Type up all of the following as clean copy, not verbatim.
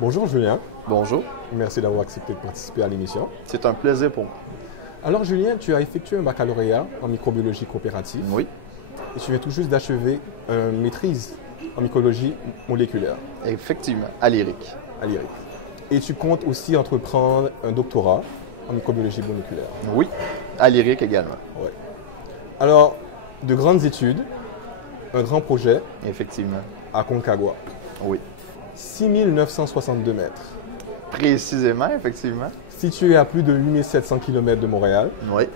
Bonjour Julien, Bonjour, merci d'avoir accepté de participer à l'émission. c'est un plaisir pour moi. Alors Julien, tu as effectué un baccalauréat en microbiologie coopérative Oui, et tu viens tout juste d'achever une maîtrise en mycologie moléculaire effectivement, à l'IRIC. à l'IRIC. Et tu comptes aussi entreprendre un doctorat en microbiologie moléculaire. Oui, à l'IRIC également. Ouais. Alors, de grandes études, un grand projet Effectivement, à Concagua, oui. 6962 mètres, Précisément, effectivement. situé à plus de 8700 km de Montréal, Oui,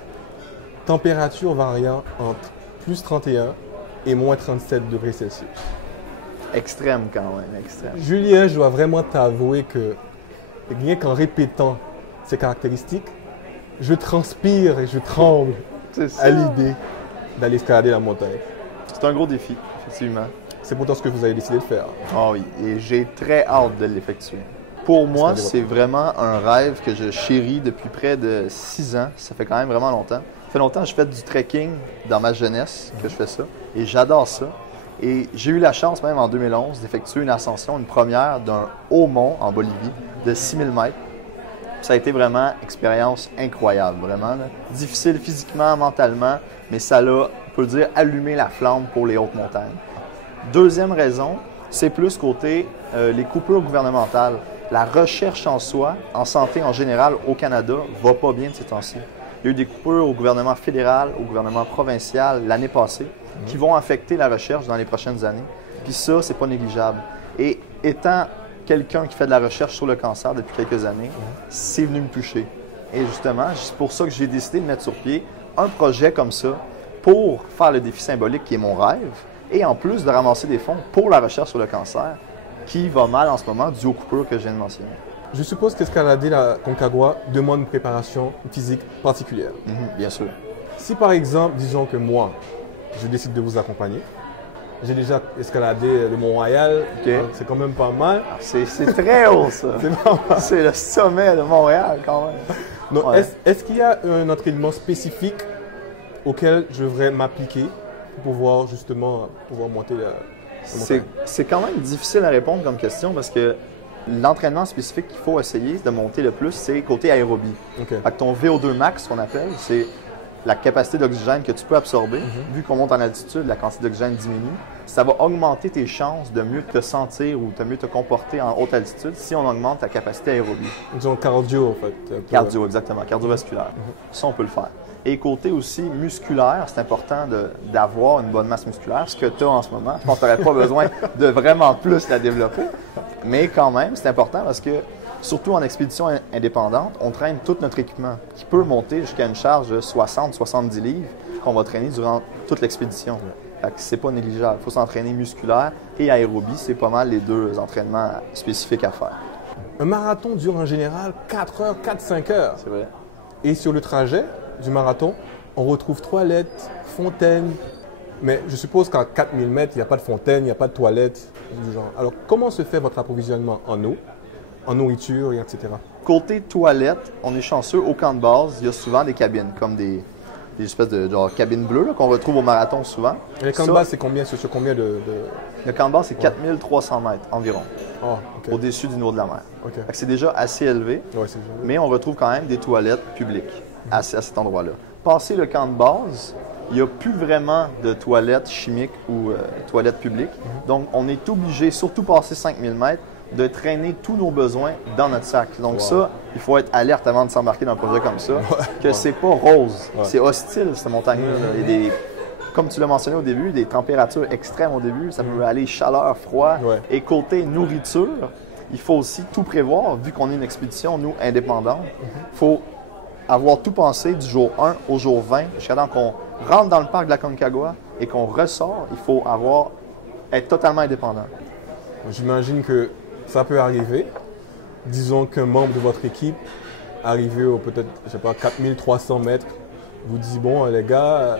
température variant entre plus 31 et moins 37 degrés Celsius. extrême quand même, extrême. Julien, je dois vraiment t'avouer que rien qu'en répétant ces caractéristiques, je transpire et je tremble C'est à ça. l'idée d'aller escalader la montagne. C'est un gros défi, effectivement. C'est pourtant ce que vous avez décidé de faire. Ah oui, et j'ai très hâte de l'effectuer. Pour moi, Escalader c'est vraiment un rêve que je chéris depuis près de 6 ans. Ça fait quand même vraiment longtemps. Ça fait longtemps que je fais du trekking dans ma jeunesse que je fais ça. Et j'adore ça. Et j'ai eu la chance, même en 2011, d'effectuer une ascension, une première d'un haut mont en Bolivie de 6000 mètres. Ça a été vraiment une expérience incroyable, vraiment. Là. Difficile physiquement, mentalement, mais ça l'a, on peut le dire, allumé la flamme pour les hautes montagnes. Deuxième raison, c'est plus côté les coupures gouvernementales. La recherche en soi, en santé en général au Canada, va pas bien de ces temps-ci. Il y a eu des coupures au gouvernement fédéral, au gouvernement provincial l'année passée, qui vont affecter la recherche dans les prochaines années. Puis ça, c'est pas négligeable. Et étant quelqu'un qui fait de la recherche sur le cancer depuis quelques années, c'est venu me toucher. Et justement, c'est pour ça que j'ai décidé de mettre sur pied un projet comme ça pour faire le défi symbolique qui est mon rêve, et en plus de ramasser des fonds pour la recherche sur le cancer, qui va mal en ce moment dû aux coupures que je viens de mentionner. Je suppose qu'escalader la Concagua demande une préparation physique particulière. Bien sûr. Si par exemple, disons que moi, je décide de vous accompagner, j'ai déjà escaladé le Mont-Royal, Ok. C'est quand même pas mal. C'est très haut, ça. C'est pas mal. C'est le sommet de Montréal, quand même. Donc, Ouais. est-ce qu'il y a un entraînement spécifique auquel je devrais m'appliquer pour pouvoir justement pouvoir monter la montagne? C'est quand même difficile à répondre comme question parce que l'entraînement spécifique qu'il faut essayer de monter le plus, c'est côté aérobie. Ok. Fait que ton VO2 max, qu'on appelle, c'est la capacité d'oxygène que tu peux absorber. Vu qu'on monte en altitude, la quantité d'oxygène diminue. Ça va augmenter tes chances de mieux te sentir ou de mieux te comporter en haute altitude si on augmente ta capacité aérobie. Disons cardio en fait. un peu. Cardio, exactement, cardiovasculaire. Ça, on peut le faire. Et côté aussi musculaire, c'est important d'avoir une bonne masse musculaire, ce que tu as en ce moment. Je pense que tu n'aurais pas besoin de vraiment plus la développer. Mais quand même, c'est important parce que, surtout en expédition indépendante, on traîne tout notre équipement qui peut monter jusqu'à une charge de 60-70 livres qu'on va traîner durant toute l'expédition. Fait que c'est pas négligeable. Il faut s'entraîner musculaire et aérobie. C'est pas mal les deux entraînements spécifiques à faire. Un marathon dure en général 4 heures, 4-5 heures. C'est vrai. Et sur le trajet du marathon, on retrouve toilettes, fontaines. Mais je suppose qu'à 4000 mètres, il n'y a pas de fontaine, il n'y a pas de toilettes du genre. Alors, comment se fait votre approvisionnement en eau, en nourriture, et etc. Côté toilette, on est chanceux. Au camp de base, il y a souvent des cabines, comme des espèces de genre, cabines bleues là, qu'on retrouve au marathon souvent. Et les camps de Ça, base, c'est combien, sur combien de... Le camp de base, c'est 4300 mètres environ, Oh, ok. au-dessus du niveau de la mer. Ok. Fait que c'est déjà assez élevé, Ouais, c'est mais on retrouve quand même des toilettes publiques à cet endroit-là. Passé le camp de base, il n'y a plus vraiment de toilettes chimiques ou toilettes publiques. Donc, on est obligé, surtout passé 5000 mètres, de traîner tous nos besoins dans notre sac. Donc ça, il faut être alerte avant de s'embarquer dans un projet comme ça, que c'est pas rose, c'est hostile cette montagne-là. Il y a des, comme tu l'as mentionné au début, des températures extrêmes au début, ça peut aller chaleur, froid. Ouais. Et côté nourriture, il faut aussi tout prévoir, vu qu'on est une expédition, nous, indépendante. Il faut avoir tout pensé du jour 1 au jour 20, jusqu'à temps qu'on rentre dans le parc de la Concagua et qu'on ressort, il faut être totalement indépendant. J'imagine que ça peut arriver. Disons qu'un membre de votre équipe, arrivé au peut-être, je sais pas, 4300 mètres, vous dit, bon, les gars,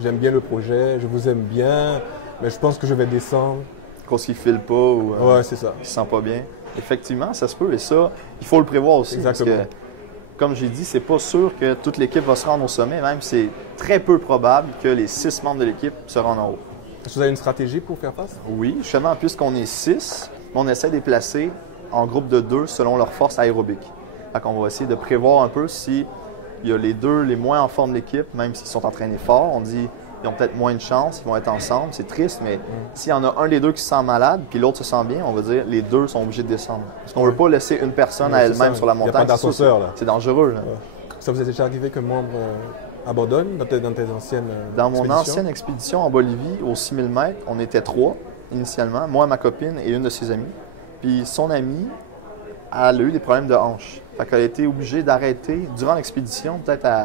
j'aime bien le projet, je vous aime bien, mais je pense que je vais descendre. Qu'on s'y file pas ou Ouais, c'est ça. qu'il se sent pas bien. Effectivement, ça se peut. Et ça, il faut le prévoir aussi. Exactement. Parce que, comme j'ai dit, c'est pas sûr que toute l'équipe va se rendre au sommet. Même c'est très peu probable que les 6 membres de l'équipe se rendent en haut. Est-ce que vous avez une stratégie pour faire face? Oui, justement, puisqu'on est 6, on essaie de les placer en groupe de 2 selon leur force aérobique. Fait qu'on va essayer de prévoir un peu si il y a les deux les moins en forme de l'équipe, même s'ils sont entraînés fort. On dit ils ont peut-être moins de chance, ils vont être ensemble. C'est triste, mais s'il y en a un des deux qui se sent malade puis l'autre se sent bien, on va dire les deux sont obligés de descendre. Parce qu'on ne veut pas laisser une personne à elle-même sur la montagne. Il n'y a pas d'ascenseur, là. C'est dangereux. Là. Ça vous est déjà arrivé qu'un membre abandonne dans tes anciennes Dans mon expéditions? ancienne expédition en Bolivie, aux 6000 mètres, on était 3 initialement. Moi, ma copine et une de ses amies. Puis son amie, elle a eu des problèmes de hanche. Fait qu'elle a été obligée d'arrêter durant l'expédition, peut-être à...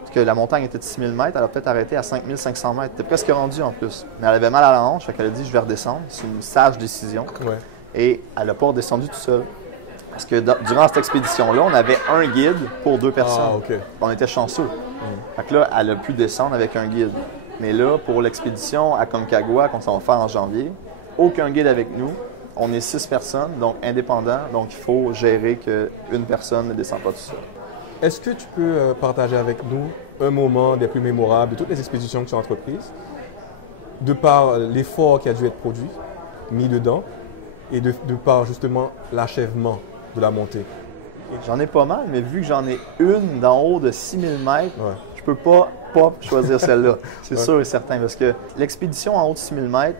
Parce que la montagne était de 6000 mètres, elle a peut-être arrêté à 5500 mètres. Elle était presque rendue en plus. Mais elle avait mal à la hanche, fait qu'elle a dit « je vais redescendre ». C'est une sage décision. Ouais. Et elle n'a pas redescendu tout seul. Parce que durant cette expédition-là, on avait un guide pour 2 personnes. Ah, OK. On était chanceux. Fait que là, elle a pu descendre avec un guide. Mais là, pour l'expédition à Concagua, qu'on s'en va faire en janvier, aucun guide avec nous. On est 6 personnes, donc indépendants. Donc, il faut gérer qu'une personne ne descend pas tout seul. Est-ce que tu peux partager avec nous un moment des plus mémorables de toutes les expéditions que tu as entreprises, de par l'effort qui a dû être produit, mis dedans, et de par justement l'achèvement de la montée? J'en ai pas mal, mais vu que j'en ai une d'en haut de 6000 mètres, Ouais. je peux pas choisir celle-là. C'est sûr et certain, parce que l'expédition en haut de 6000 mètres,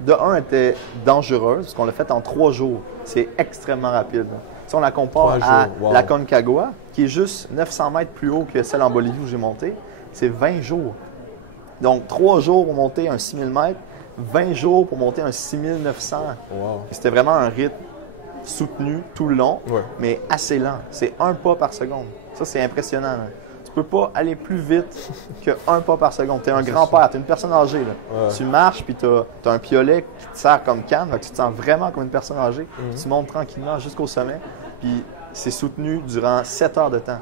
de un, était dangereuse, parce qu'on l'a faite en 3 jours. C'est extrêmement rapide. Si on la compare 3 jours, à wow. la Concagua, qui est juste 900 mètres plus haut que celle en Bolivie où j'ai monté, c'est 20 jours. Donc, 3 jours pour monter un 6000 mètres, 20 jours pour monter un 6900. Wow. C'était vraiment un rythme soutenu tout le long, Ouais. mais assez lent. C'est 1 pas par seconde. Ça, c'est impressionnant. Là. Tu peux pas aller plus vite que 1 pas par seconde. Tu es un grand-père, tu es une personne âgée. Là. Ouais. Tu marches, puis tu as un piolet qui te sert comme canne, donc tu te sens vraiment comme une personne âgée. Tu montes tranquillement jusqu'au sommet, puis c'est soutenu durant 7 heures de temps.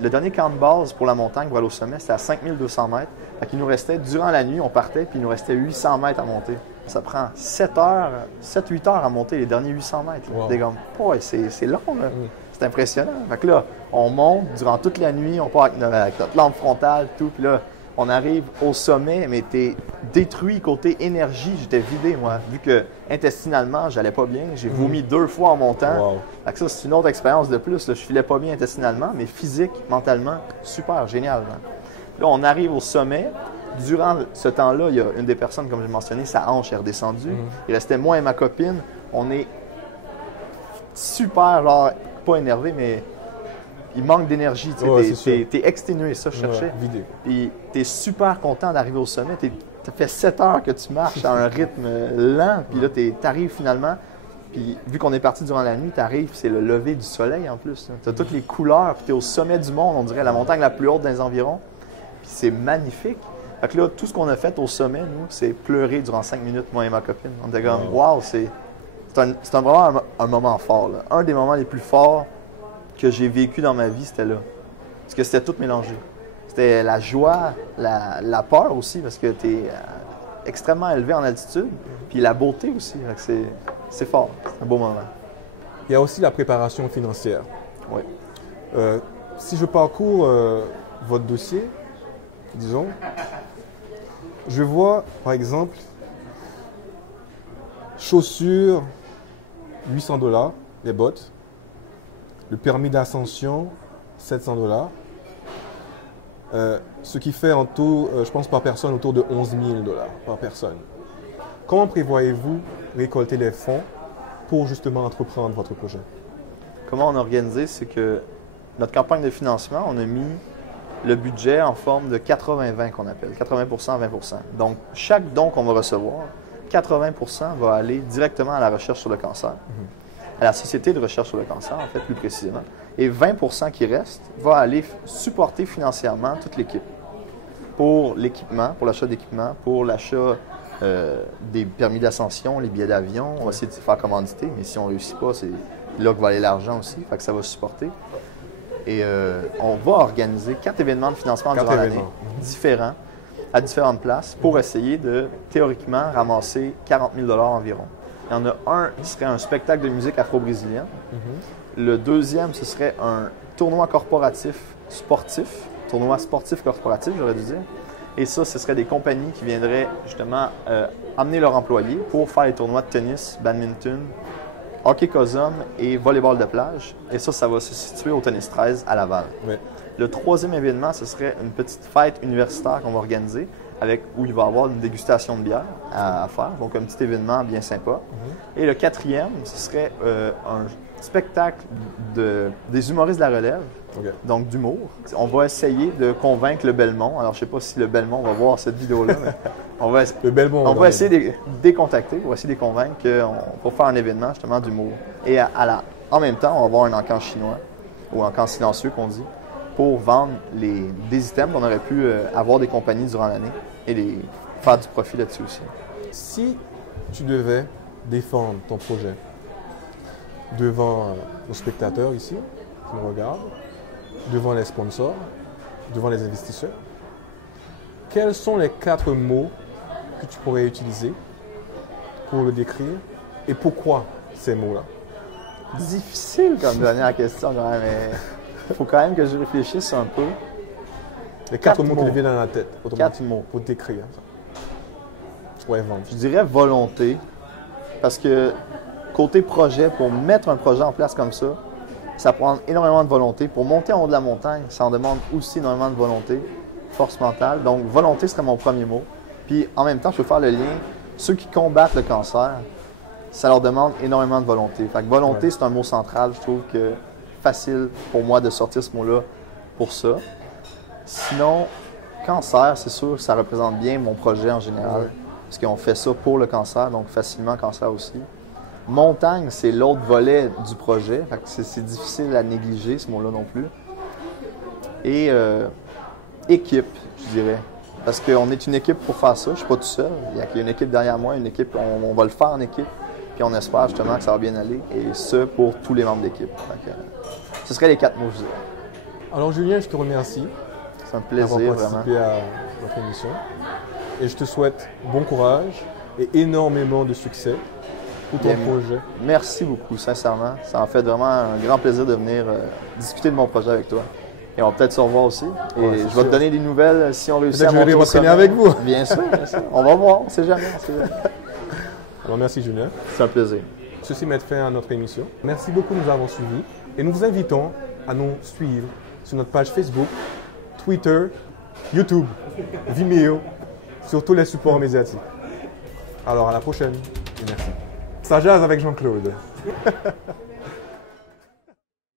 Le dernier camp de base pour la montagne, pour aller au sommet, c'était à 5200 mètres. Fait qu'il nous restait, durant la nuit, on partait, puis il nous restait 800 mètres à monter. Ça prend 7 heures, 7-8 heures à monter les derniers 800 mètres. Wow. T'es comme, ouais, c'est long, là. C'est impressionnant. Fait que là, on monte durant toute la nuit, on part avec notre lampe frontale, tout, puis là, on arrive au sommet, mais t'es détruit côté énergie. J'étais vidé, moi, vu que intestinalement, j'allais pas bien. J'ai vomi 2 fois en montant. Wow. Fait que ça, c'est une autre expérience de plus. Là. Je filais pas bien intestinalement, mais physique, mentalement, super, génial. Là, on arrive au sommet. Durant ce temps-là, il y a une des personnes, comme j'ai mentionné, sa hanche est redescendue. Il restait moi et ma copine. On est super, genre, pas énervé, mais il manque d'énergie. Tu sais, Ouais, t'es exténué, ça, je cherchais. Ouais, vidé. Puis t'es super content d'arriver au sommet. Ça fait 7 heures que tu marches à un rythme lent. Puis là, t'arrives finalement. Puis vu qu'on est parti durant la nuit, t'arrives, c'est le lever du soleil en plus. Tu as toutes les couleurs. Puis t'es au sommet du monde, on dirait la montagne la plus haute dans les environs. Puis c'est magnifique. Fait que là, tout ce qu'on a fait au sommet, nous, c'est pleurer durant 5 minutes, moi et ma copine. On était comme, wow, c'est vraiment un moment fort. Là. Un des moments les plus forts que j'ai vécu dans ma vie, c'était là. Parce que c'était tout mélangé. C'était la joie, la peur aussi, parce que tu es extrêmement élevé en altitude, puis la beauté aussi. C'est fort, c'est un beau moment. Il y a aussi la préparation financière. Oui. Si je parcours votre dossier, disons, je vois par exemple chaussures, $800, les bottes, le permis d'ascension, $700, ce qui fait en tout, je pense par personne, autour de $11 000 par personne. Comment prévoyez-vous récolter les fonds pour justement entreprendre votre projet? Comment on a organisé, c'est que notre campagne de financement, on a mis le budget en forme de 80-20 qu'on appelle, 80%, 20%. Donc, chaque don qu'on va recevoir, 80% va aller directement à la recherche sur le cancer, à la Société de recherche sur le cancer, en fait, plus précisément. Et 20% qui reste va aller supporter financièrement toute l'équipe. Pour l'équipement, pour l'achat d'équipement, pour l'achat des permis d'ascension, les billets d'avion. On va essayer de se faire commanditer, mais si on ne réussit pas, c'est là que va aller l'argent aussi, fait que ça va supporter. Et on va organiser 4 événements de financement durant l'année, différents, à différentes places, pour essayer de, théoriquement, ramasser 40 000 $ environ. Il y en a un qui serait un spectacle de musique afro-brésilienne. Le deuxième, ce serait un tournoi corporatif sportif, tournoi sportif corporatif, j'aurais dû dire. Et ça, ce serait des compagnies qui viendraient justement amener leurs employés pour faire les tournois de tennis, badminton, hockey COSUM et volleyball de plage. Et ça va se situer au Tennis 13 à Laval. Ouais. Le troisième événement, ce serait une petite fête universitaire qu'on va organiser où il va y avoir une dégustation de bière à faire. Donc, un petit événement bien sympa. Et le quatrième, ce serait un spectacle des humoristes de la relève, donc d'humour. On va essayer de convaincre le Belmont. Alors, je ne sais pas si le Belmont va voir cette vidéo-là, mais on va essayer de les contacter pour essayer de les convaincre pour faire un événement justement d'humour. Et en même temps, on va avoir un encan chinois, ou encan silencieux qu'on dit, pour vendre des items qu'on aurait pu avoir des compagnies durant l'année et faire du profit là-dessus aussi. Si tu devais défendre ton projet devant nos spectateurs ici, qui nous regardent, devant les sponsors, devant les investisseurs, quels sont les 4 mots que tu pourrais utiliser pour le décrire et pourquoi ces mots-là? Difficile comme dernière question quand même, mais il faut quand même que je réfléchisse un peu. Les 4 mots qui te viennent dans la tête, 4 mots pour décrire ça. Ouais, vendre. Je dirais volonté, parce que côté projet, pour mettre un projet en place comme ça prend énormément de volonté. Pour monter en haut de la montagne, ça en demande aussi énormément de volonté, force mentale. Donc, volonté serait mon premier mot. Puis, en même temps, je peux faire le lien. Ceux qui combattent le cancer, ça leur demande énormément de volonté. Fait que volonté, c'est un mot central. Je trouve que facile pour moi de sortir ce mot-là pour ça. Sinon, cancer, c'est sûr, ça représente bien mon projet en général. Parce qu'on fait ça pour le cancer, donc facilement cancer aussi. Montagne, c'est l'autre volet du projet. Fait que c'est difficile à négliger, ce mot-là non plus. Et équipe, je dirais. Parce qu'on est une équipe pour faire ça. Je ne suis pas tout seul. Il y a une équipe derrière moi, une équipe. On va le faire en équipe. Puis on espère justement que ça va bien aller. Et ce, pour tous les membres d'équipe. Ce seraient les 4 mots, je dirais. Alors Julien, je te remercie. C'est un plaisir, d'avoir participé à notre émission. Et je te souhaite bon courage et énormément de succès pour ton projet. Merci beaucoup, sincèrement. Ça en fait vraiment un grand plaisir de venir discuter de mon projet avec toi. Et on va peut-être se revoir aussi. Et je vais te donner des nouvelles si on réussit à monter au sommet. avec vous. Bien sûr, bien sûr. On va voir, on ne sait jamais. Alors merci Julien. C'est un plaisir. Ceci met fin à notre émission. Merci beaucoup de nous avoir suivis. Et nous vous invitons à nous suivre sur notre page Facebook, Twitter, YouTube, Vimeo, sur tous les supports médiatiques. Alors à la prochaine et merci. Ça jase avec Jean-Claude.